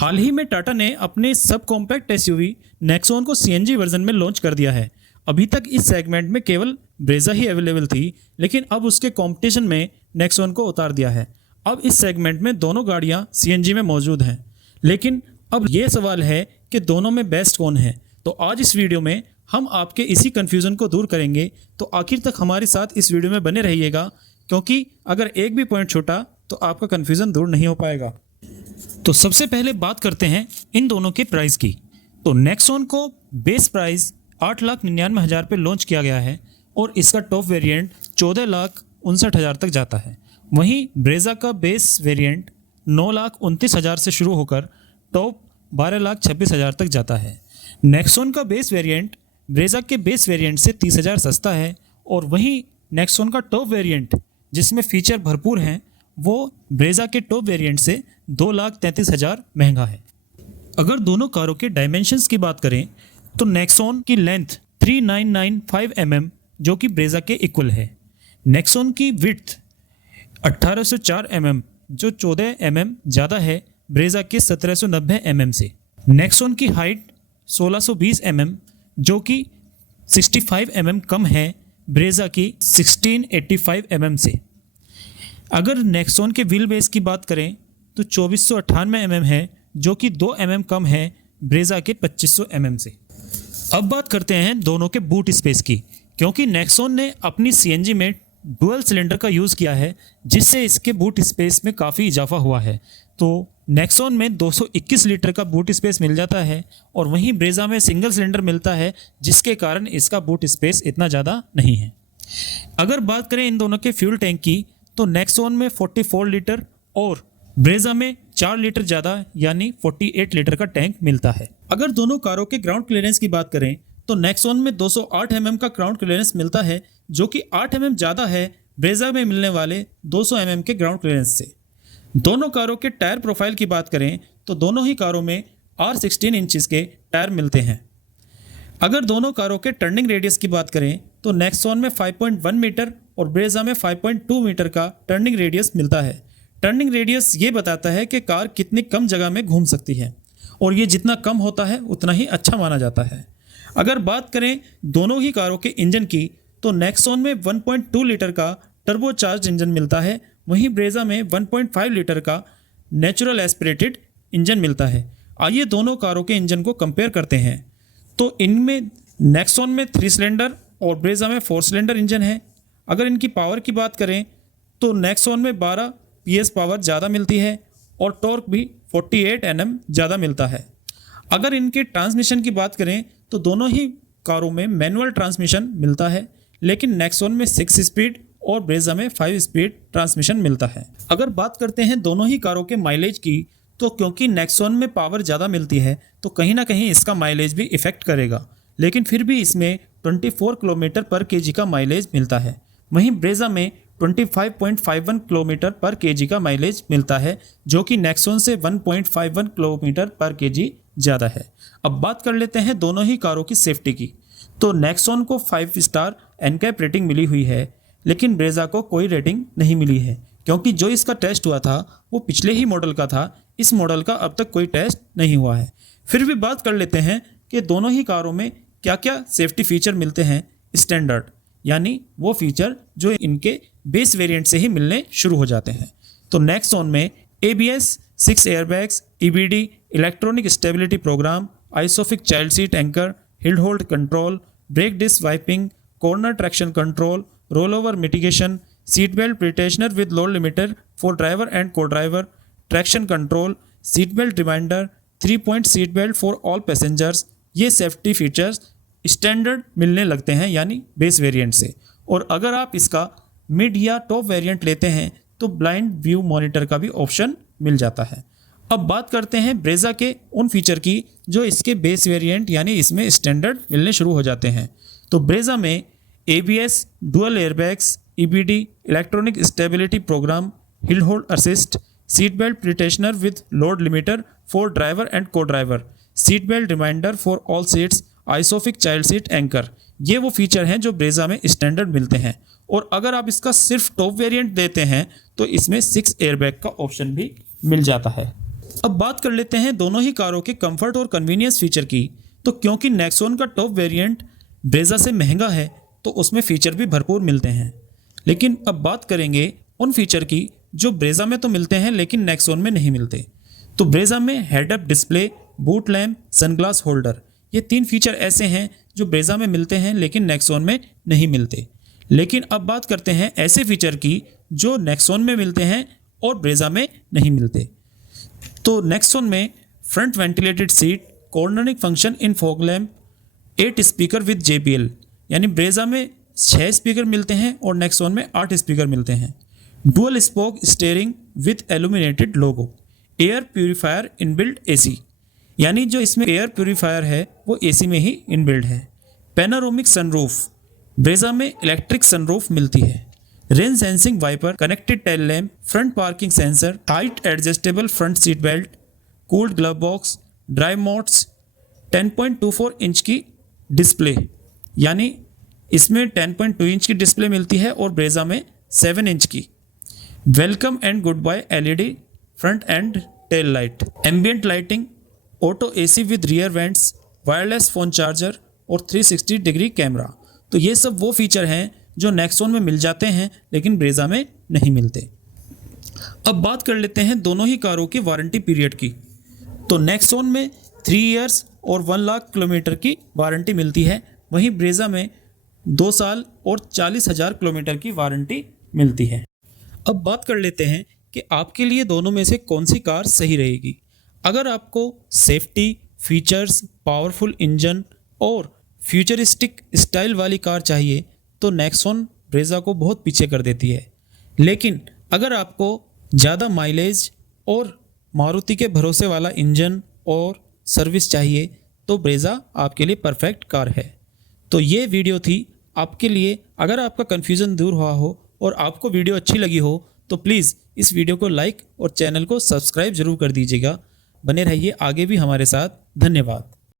हाल ही में टाटा ने अपने सब कॉम्पैक्ट एसयूवी नेक्सॉन को सीएनजी वर्जन में लॉन्च कर दिया है। अभी तक इस सेगमेंट में केवल ब्रेजा ही अवेलेबल थी, लेकिन अब उसके कंपटीशन में नेक्सॉन को उतार दिया है। अब इस सेगमेंट में दोनों गाड़ियां सीएनजी में मौजूद हैं, लेकिन अब ये सवाल है कि दोनों में बेस्ट कौन है। तो आज इस वीडियो में हम आपके इसी कन्फ्यूज़न को दूर करेंगे, तो आखिर तक हमारे साथ इस वीडियो में बने रहिएगा, क्योंकि अगर एक भी पॉइंट छूटा तो आपका कन्फ्यूज़न दूर नहीं हो पाएगा। तो सबसे पहले बात करते हैं इन दोनों के प्राइस की। तो नेक्सॉन को बेस प्राइस 8,99,000 पे लॉन्च किया गया है और इसका टॉप वेरिएंट 14,59,000 तक जाता है। वहीं ब्रेजा का बेस वेरिएंट 9,29,000 से शुरू होकर टॉप 12,26,000 तक जाता है। नेक्सॉन का बेस वेरिएंट ब्रेजा के बेस वेरिएंट से 30,000 सस्ता है और वहीं नेक्सॉन का टॉप वेरिएंट जिसमें फीचर भरपूर हैं वो ब्रेजा के टॉप वेरिएंट से 2,33,000 महंगा है। अगर दोनों कारों के डायमेंशंस की बात करें तो नेक्सॉन की लेंथ 3995 mm जो कि ब्रेजा के इक्वल है। नेक्सॉन की विड्थ 1804 mm जो 14 mm ज़्यादा है ब्रेजा के 1790 mm से। नेक्सॉन की हाइट 1620 mm जो कि 65 mm कम है ब्रेजा की 1685 mm से। अगर नेक्सॉन के व्हील बेस की बात करें तो 2498 mm है जो कि 2 mm कम है ब्रेजा के 2500 mm से। अब बात करते हैं दोनों के बूट स्पेस की, क्योंकि नेक्सॉन ने अपनी सीएनजी में डुअल सिलेंडर का यूज़ किया है जिससे इसके बूट स्पेस में काफ़ी इजाफा हुआ है। तो नेक्सॉन में 221 लीटर का बूट स्पेस मिल जाता है और वहीं ब्रेजा में सिंगल सिलेंडर मिलता है, जिसके कारण इसका बूट स्पेस इतना ज़्यादा नहीं है। अगर बात करें इन दोनों के फ्यूल टैंक की तो नेक्सॉन में 44 लीटर और ब्रेजा में 4 लीटर ज़्यादा यानी 48 लीटर का टैंक मिलता है। अगर दोनों कारों के ग्राउंड क्लियरेंस की बात करें तो नेक्सॉन में 208 mm का ग्राउंड क्लियरेंस मिलता है जो कि 8 mm ज़्यादा है ब्रेजा में मिलने वाले 200 mm के ग्राउंड क्लियरेंस से। दोनों कारों के टायर प्रोफाइल की बात करें तो दोनों ही कारों में R16 इंचेस के टायर मिलते हैं। अगर दोनों कारों के टर्निंग रेडियस की बात करें तो नेक्सॉन में 5.1 मीटर और ब्रेजा में 5.2 मीटर का टर्निंग रेडियस मिलता है। टर्निंग रेडियस ये बताता है कि कार कितनी कम जगह में घूम सकती है और ये जितना कम होता है उतना ही अच्छा माना जाता है। अगर बात करें दोनों ही कारों के इंजन की तो नेक्सॉन में 1.2 लीटर का टर्बोचार्ज इंजन मिलता है, वहीं ब्रेजा में 1.5 लीटर का नेचुरल एस्पिरेटेड इंजन मिलता है। आइए दोनों कारों के इंजन को कंपेयर करते हैं। तो इनमें नेक्सॉन में 3 सिलेंडर और ब्रेजा में 4 सिलेंडर इंजन है। अगर इनकी पावर की बात करें तो नेक्सॉन में 12 PS पावर ज़्यादा मिलती है और टॉर्क भी 48 Nm ज़्यादा मिलता है। अगर इनके ट्रांसमिशन की बात करें तो दोनों ही कारों में मैनुअल ट्रांसमिशन मिलता है, लेकिन नेक्सॉन में 6 स्पीड और ब्रेजा में 5 स्पीड ट्रांसमिशन मिलता है। अगर बात करते हैं दोनों ही कारों के माइलेज की तो क्योंकि नेक्सॉन में पावर ज़्यादा मिलती है तो कहीं ना कहीं इसका माइलेज भी इफ़ेक्ट करेगा, लेकिन फिर भी इसमें 24 किलोमीटर पर केजी का माइलेज मिलता है। वहीं ब्रेजा में 25.51 किलोमीटर पर केजी का माइलेज मिलता है जो कि नेक्सॉन से 1.51 किलोमीटर पर केजी ज़्यादा है। अब बात कर लेते हैं दोनों ही कारों की सेफ्टी की। तो नेक्सॉन को 5 स्टार एनकैप रेटिंग मिली हुई है, लेकिन ब्रेजा को कोई रेटिंग नहीं मिली है क्योंकि जो इसका टेस्ट हुआ था वो पिछले ही मॉडल का था। इस मॉडल का अब तक कोई टेस्ट नहीं हुआ है। फिर भी बात कर लेते हैं कि दोनों ही कारों में क्या क्या सेफ्टी फीचर मिलते हैं स्टैंडर्ड, यानी वो फीचर जो इनके बेस वेरिएंट से ही मिलने शुरू हो जाते हैं। तो नेक्सॉन में ABS, 6 airbags, EBD, electronic stability program, isofix child seat anchor, hill hold control, brake disc wiping, corner traction control, roll over mitigation, seat belt pretensioner with load limiter for driver and co driver, traction control, seat belt reminder, 3 point seat belt for all passengers. ये safety features standard मिलने लगते हैं यानी base variant से। और अगर आप इसका मिड या टॉप वेरिएंट लेते हैं तो ब्लाइंड व्यू मॉनिटर का भी ऑप्शन मिल जाता है। अब बात करते हैं ब्रेजा के उन फीचर की जो इसके बेस वेरिएंट यानी इसमें स्टैंडर्ड मिलने शुरू हो जाते हैं। तो ब्रेजा में ABS, dual airbags, EBD, electronic stability program, hill hold assist, seat belt pretensioner with load limiter for driver and co driver, seat belt reminder for all seats, isofix child seat anchor, ये वो feature हैं जो Brezza में standard मिलते हैं। और अगर आप इसका सिर्फ टॉप वेरिएंट देते हैं तो इसमें 6 एयरबैग का ऑप्शन भी मिल जाता है। अब बात कर लेते हैं दोनों ही कारों के कंफर्ट और कन्वीनियंस फीचर की। तो क्योंकि नेक्सॉन का टॉप वेरिएंट ब्रेजा से महंगा है तो उसमें फ़ीचर भी भरपूर मिलते हैं। लेकिन अब बात करेंगे उन फीचर की जो ब्रेजा में तो मिलते हैं लेकिन नेक्सॉन में नहीं मिलते। तो ब्रेजा में head up display, boot lamp, sunglass holder, ये 3 फीचर ऐसे हैं जो ब्रेजा में मिलते हैं लेकिन नेक्सॉन में नहीं मिलते। लेकिन अब बात करते हैं ऐसे फीचर की जो नेक्सॉन में मिलते हैं और ब्रेजा में नहीं मिलते। तो नेक्सॉन में front ventilated seat, cornering function in fog lamp, 8 speaker with JBL, यानी ब्रेजा में 6 स्पीकर मिलते हैं और नेक्सॉन में 8 स्पीकर मिलते हैं। Dual spoke steering with illuminated logo, air purifier inbuilt AC, यानी जो इसमें एयर प्यूरीफायर है वो AC में ही इनबिल्ट है। पैनारोमिक सनरूफ, ब्रेजा में इलेक्ट्रिक सनरूफ मिलती है। Rain sensing wiper, connected tail lamp, front parking sensor, height adjustable front seat belt, cooled glove box, drive modes, 10.24 inch की डिस्प्ले, यानी इसमें 10.2 इंच की डिस्प्ले मिलती है और ब्रेजा में 7 इंच की। Welcome and good bye LED front end tail light, ambient lighting, auto AC with rear vents, wireless phone charger और 360 डिग्री कैमरा। तो ये सब वो फीचर हैं जो नेक्सॉन में मिल जाते हैं लेकिन ब्रेजा में नहीं मिलते। अब बात कर लेते हैं दोनों ही कारों की वारंटी पीरियड की। तो नेक्सॉन में 3 इयर्स और 1 लाख किलोमीटर की वारंटी मिलती है, वहीं ब्रेजा में 2 साल और 40,000 किलोमीटर की वारंटी मिलती है। अब बात कर लेते हैं कि आपके लिए दोनों में से कौन सी कार सही रहेगी। अगर आपको सेफ्टी, फीचर्स, पावरफुल इंजन और फ्यूचरिस्टिक स्टाइल वाली कार चाहिए तो नेक्सॉन ब्रेजा को बहुत पीछे कर देती है। लेकिन अगर आपको ज़्यादा माइलेज और मारुति के भरोसे वाला इंजन और सर्विस चाहिए तो ब्रेजा आपके लिए परफेक्ट कार है। तो ये वीडियो थी आपके लिए। अगर आपका कन्फ्यूज़न दूर हुआ हो और आपको वीडियो अच्छी लगी हो तो प्लीज़ इस वीडियो को लाइक और चैनल को सब्सक्राइब ज़रूर कर दीजिएगा। बने रहिए आगे भी हमारे साथ। धन्यवाद।